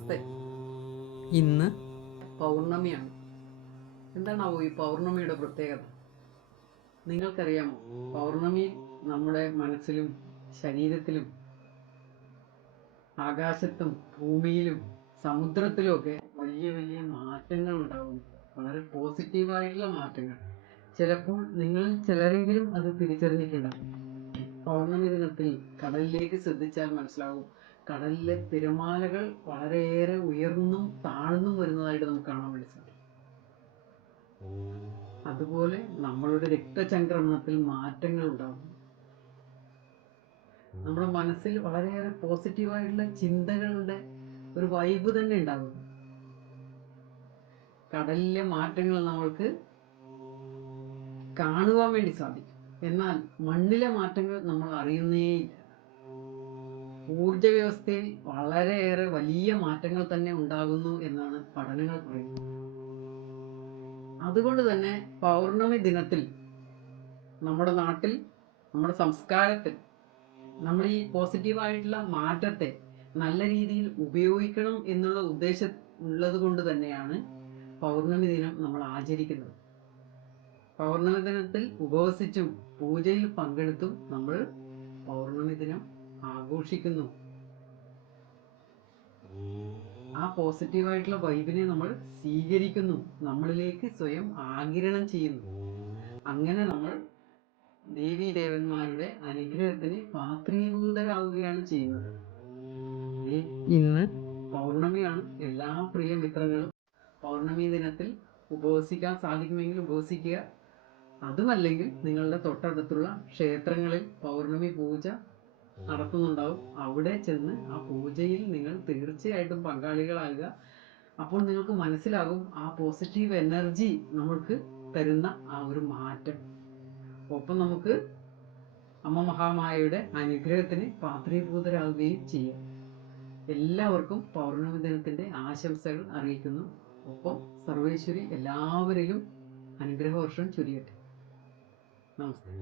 നമസ്തേ. ഇന്ന് പൗർണമിയാണ്. എന്താണാവോ ഈ പൗർണമിയുടെ പ്രത്യേകത? നിങ്ങൾക്കറിയാമോ? പൗർണമി നമ്മുടെ മനസ്സിലും ശരീരത്തിലും ആകാശത്തും ഭൂമിയിലും സമുദ്രത്തിലുമൊക്കെ വലിയ വലിയ മാറ്റങ്ങൾ ഉണ്ടാകുന്നു. വളരെ പോസിറ്റീവായിട്ടുള്ള മാറ്റങ്ങൾ. ചിലപ്പോൾ നിങ്ങൾ ചിലരെങ്കിലും അത് തിരിച്ചറിഞ്ഞിട്ടുണ്ടാകും. പൗർണമി ദിനത്തിൽ കടലിലേക്ക് ശ്രദ്ധിച്ചാൽ മനസ്സിലാവും, കടലിലെ തിരമാലകൾ വളരെയേറെ ഉയർന്നും താഴ്ന്നും വരുന്നതായിട്ട് നമുക്ക് കാണാൻ വേണ്ടി സാധിക്കും. അതുപോലെ നമ്മളുടെ രക്തചംക്രമണത്തിൽ മാറ്റങ്ങൾ ഉണ്ടാകും. നമ്മുടെ മനസ്സിൽ വളരെയേറെ പോസിറ്റീവായിട്ടുള്ള ചിന്തകളുടെ ഒരു വൈബ് തന്നെ ഉണ്ടാകും. കടലിലെ മാറ്റങ്ങൾ നമ്മൾക്ക് കാണുവാൻ വേണ്ടി സാധിക്കും. എന്നാൽ മണ്ണിലെ മാറ്റങ്ങൾ നമ്മൾ അറിയുന്നേയില്ല. ഊർജ വ്യവസ്ഥയിൽ വളരെയേറെ വലിയ മാറ്റങ്ങൾ തന്നെ ഉണ്ടാകുന്നു എന്നാണ് പഠനങ്ങൾ പറയുന്നത്. അതുകൊണ്ട് തന്നെ പൗർണമി ദിനത്തിൽ നമ്മുടെ നാട്ടിൽ, നമ്മുടെ സംസ്കാരത്തിൽ നമ്മൾ ഈ പോസിറ്റീവായിട്ടുള്ള മാറ്റത്തെ നല്ല രീതിയിൽ ഉപയോഗിക്കണം എന്നുള്ള ഉദ്ദേശം ഉള്ളത് കൊണ്ട് തന്നെയാണ് പൗർണമി ദിനം നമ്മൾ ആചരിക്കുന്നത്. പൗർണമി ദിനത്തിൽ ഉപവസിച്ചും പൂജയിൽ പങ്കെടുത്തും നമ്മൾ പൗർണമി ദിനം ആഘോഷിക്കുന്നു. ആ പോസിറ്റീവായിട്ടുള്ള വൈബിനെ നമ്മൾ സ്വീകരിക്കുന്നു, നമ്മളിലേക്ക് സ്വയം ആഗിരണം ചെയ്യുന്നു. അങ്ങനെ നമ്മൾ ദേവീ ദേവന്മാരുടെ അനുഗ്രഹത്തിന് പാത്രീഭൂതരാവുകയാണ് ചെയ്യുന്നത്. ഇന്ന് പൗർണമിയാണ്. എല്ലാ പ്രിയ മിത്രങ്ങളും പൗർണമി ദിനത്തിൽ ഉപവസിക്കാൻ സാധിക്കുമെങ്കിൽ ഉപവസിക്കുക. അതുമല്ലെങ്കിൽ നിങ്ങളുടെ തൊട്ടടുത്തുള്ള ക്ഷേത്രങ്ങളിൽ പൗർണമി പൂജ നടത്തുന്നുണ്ടാവും. അവിടെ ചെന്ന് ആ പൂജയിൽ നിങ്ങൾ തീർച്ചയായിട്ടും പങ്കാളികളാകുക. അപ്പോൾ നിങ്ങൾക്ക് മനസ്സിലാകും ആ പോസിറ്റീവ് എനർജി നമ്മൾക്ക് തരുന്ന ആ ഒരു മാറ്റം. ഒപ്പം നമുക്ക് അമ്മ മഹാമായയുടെ അനുഗ്രഹത്തിന് പാത്രീഭൂതരാകുകയും ചെയ്യും. എല്ലാവർക്കും പൗർണമി ദിനത്തിന്റെ ആശംസകൾ അറിയിക്കുന്നു. ഒപ്പം സർവേശ്വരി എല്ലാവരിലും അനുഗ്രഹവർഷം ചൊരിയട്ടെ. നമസ്തേ.